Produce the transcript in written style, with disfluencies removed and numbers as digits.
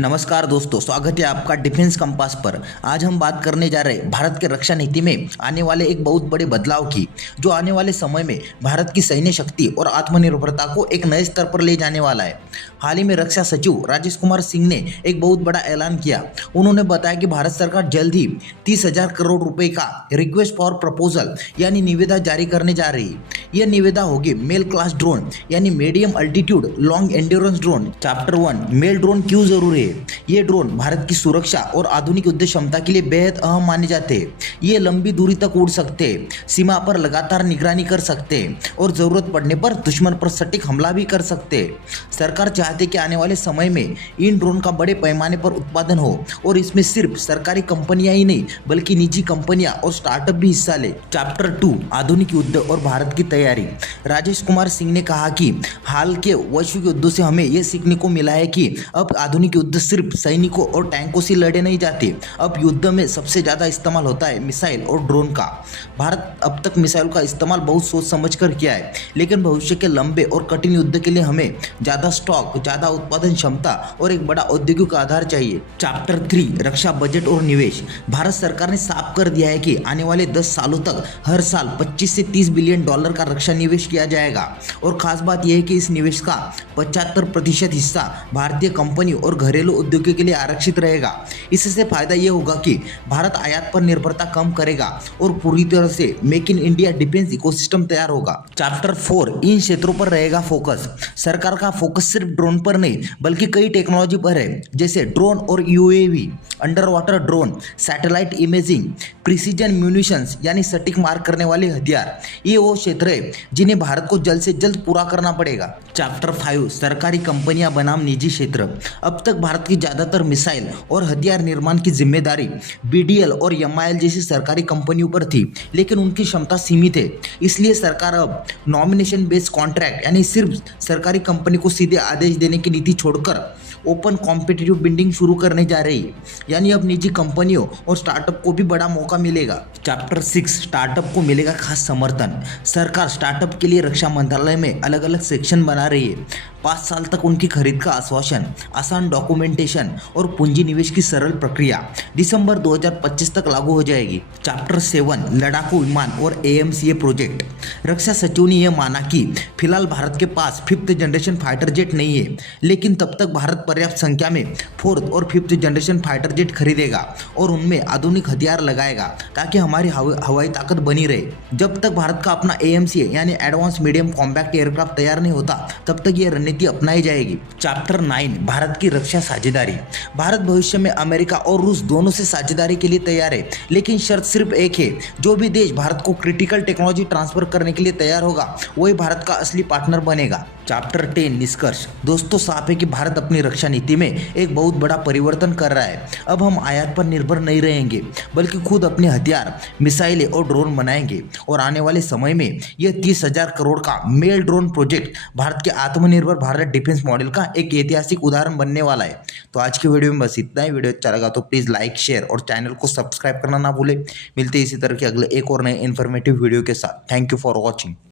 नमस्कार दोस्तों, स्वागत है आपका डिफेंस कंपास पर। आज हम बात करने जा रहे हैं भारत के रक्षा नीति में आने वाले एक बहुत बड़े बदलाव की, जो आने वाले समय में भारत की सैन्य शक्ति और आत्मनिर्भरता को एक नए स्तर पर ले जाने वाला है। हाल ही में रक्षा सचिव राजेश कुमार सिंह ने एक बहुत बड़ा ऐलान किया। उन्होंने बताया कि भारत सरकार जल्द ही 30,000 करोड़ रुपए का रिक्वेस्ट फॉर प्रपोजल यानी निविदा जारी करने जा रही है। यह निविदा होगी मेल क्लास ड्रोन यानी medium altitude long endurance drone. Chapter 1, MALE drone क्यों जरूरी है। ये ड्रोन भारत की सुरक्षा और आधुनिक युद्ध क्षमता के लिए बेहद अहम माने जाते हैं। ये लंबी दूरी तक उड़ सकते हैं, सीमा पर लगातार निगरानी कर सकते हैं और जरूरत पड़ने पर दुश्मन पर सटीक हमला भी कर सकते हैं। सरकार चाहती है कि आने वाले समय में इन ड्रोन का बड़े पैमाने पर उत्पादन हो और इसमें सिर्फ सरकारी कंपनियां ही नहीं बल्कि निजी कंपनियां और स्टार्टअप भी हिस्सा ले। चैप्टर 2, आधुनिक युद्ध और भारत की तैयारी। राजेश कुमार सिंह ने कहा कि हाल के वैश्विक युद्धों से हमें यह सीखने को मिला है कि अब आधुनिक युद्ध सिर्फ सैनिकों और टैंकों से लड़े नहीं जाते। अब युद्ध में सबसे ज्यादा इस्तेमाल होता है मिसाइल और ड्रोन का। भारत अब तक मिसाइल का इस्तेमाल बहुत सोच समझ कर किया है, लेकिन भविष्य के लंबे और कठिन युद्ध के लिए हमें ज्यादा स्टॉक, ज्यादा उत्पादन क्षमता और एक बड़ा औद्योगिक आधार चाहिए। चैप्टर 3, रक्षा बजट और निवेश। भारत सरकार ने साफ कर दिया है कि आने वाले 10 सालों तक हर साल 25 से 30 बिलियन डॉलर का रक्षा निवेश किया जाएगा और खास बात यह है कि इस निवेश का 75% हिस्सा भारतीय कंपनी और घरेलू उद्योगों के लिए आरक्षित रहेगा। इससे फायदा यह होगा कि भारत आयात पर निर्भरता कम करेगा और पूरी तरह से make in India defence ecosystem तैयार होगा। चैप्टर 4, इन क्षेत्रों पर रहेगा फोकस। सरकार का फोकस सिर्फ ड्रोन पर नहीं बल्कि कई टेक्नोलॉजी पर है, जैसे ड्रोन और UAV, under water drone, satellite imaging, precision munitions यानी सटीक मार करने वाले हथियार। ये वो क्षेत्र है जिन्हें भारत को जल्द से जल्द पूरा करना पड़ेगा। चैप्टर 5, सरकारी कंपनियां बनाम निजी क्षेत्र। अब तक भारत की ज्यादातर मिसाइल और हथियार निर्माण की जिम्मेदारी बीडीएल और एमआईएल जैसी सरकारी कंपनियों पर थी, लेकिन उनकी क्षमता सीमित है। इसलिए सरकार अब नॉमिनेशन बेस्ड कॉन्ट्रैक्ट यानी सिर्फ सरकारी कंपनी को सीधे आदेश देने की नीति छोड़कर ओपन कॉम्पिटिटिव बिडिंग शुरू करने जा रही है, यानी अब निजी कंपनियों और स्टार्टअप को भी बड़ा मौका मिलेगा। चैप्टर 6, स्टार्टअप को मिलेगा खास समर्थन। सरकार स्टार्टअप के लिए रक्षा मंत्रालय में अलग अलग सेक्शन बना रही है। 5 साल तक उनकी खरीद का आश्वासन, आसान डॉक्यूमेंटेशन और पूंजी निवेश की सरल प्रक्रिया दिसंबर 2025 तक लागू हो जाएगी। चैप्टर 7, लड़ाकू विमान और एएमसीए प्रोजेक्ट। रक्षा सचिव ने यह माना कि फिलहाल भारत के पास 5th जनरेशन फाइटर जेट नहीं है, लेकिन तब तक भारत पर्याप्त संख्या में 4th और 5th जनरेशन फाइटर जेट खरीदेगा और उनमें आधुनिक हथियार लगाएगा ताकि हमारी हवाई ताकत बनी रहे। जब तक भारत का अपना एएमसीए यानी एडवांस मीडियम कॉम्पैक्ट एयरक्राफ्ट तैयार नहीं होता, तब तक यह रणनीति अपनाई जाएगी। चैप्टर 9, भारत की रक्षा साझेदारी। भारत भविष्य में अमेरिका और रूस दोनों से साझेदारी के लिए तैयार है, लेकिन शर्त सिर्फ एक है, जो भी देश भारत को क्रिटिकल टेक्नोलॉजी ट्रांसफर करने के लिए तैयार होगा वही भारत का असली पार्टनर बनेगा। चैप्टर 10, निष्कर्ष। दोस्तों, साफ है कि भारत अपनी रक्षा नीति में एक बहुत बड़ा परिवर्तन कर रहा है। अब हम आयात पर निर्भर नहीं रहेंगे बल्कि खुद अपने हथियार, मिसाइलें और ड्रोन बनाएंगे और आने वाले समय में यह 30,000 करोड़ का मेल ड्रोन प्रोजेक्ट भारत के आत्मनिर्भर भारत डिफेंस मॉडल का एक ऐतिहासिक उदाहरण बनने वाला है। तो आज के वीडियो में बस इतना ही। वीडियो अच्छा लगा तो प्लीज़ लाइक, शेयर और चैनल को सब्सक्राइब करना ना भूले। मिलते हैं इसी तरह के अगले एक और नए इन्फॉर्मेटिव वीडियो के साथ। Thank you for watching.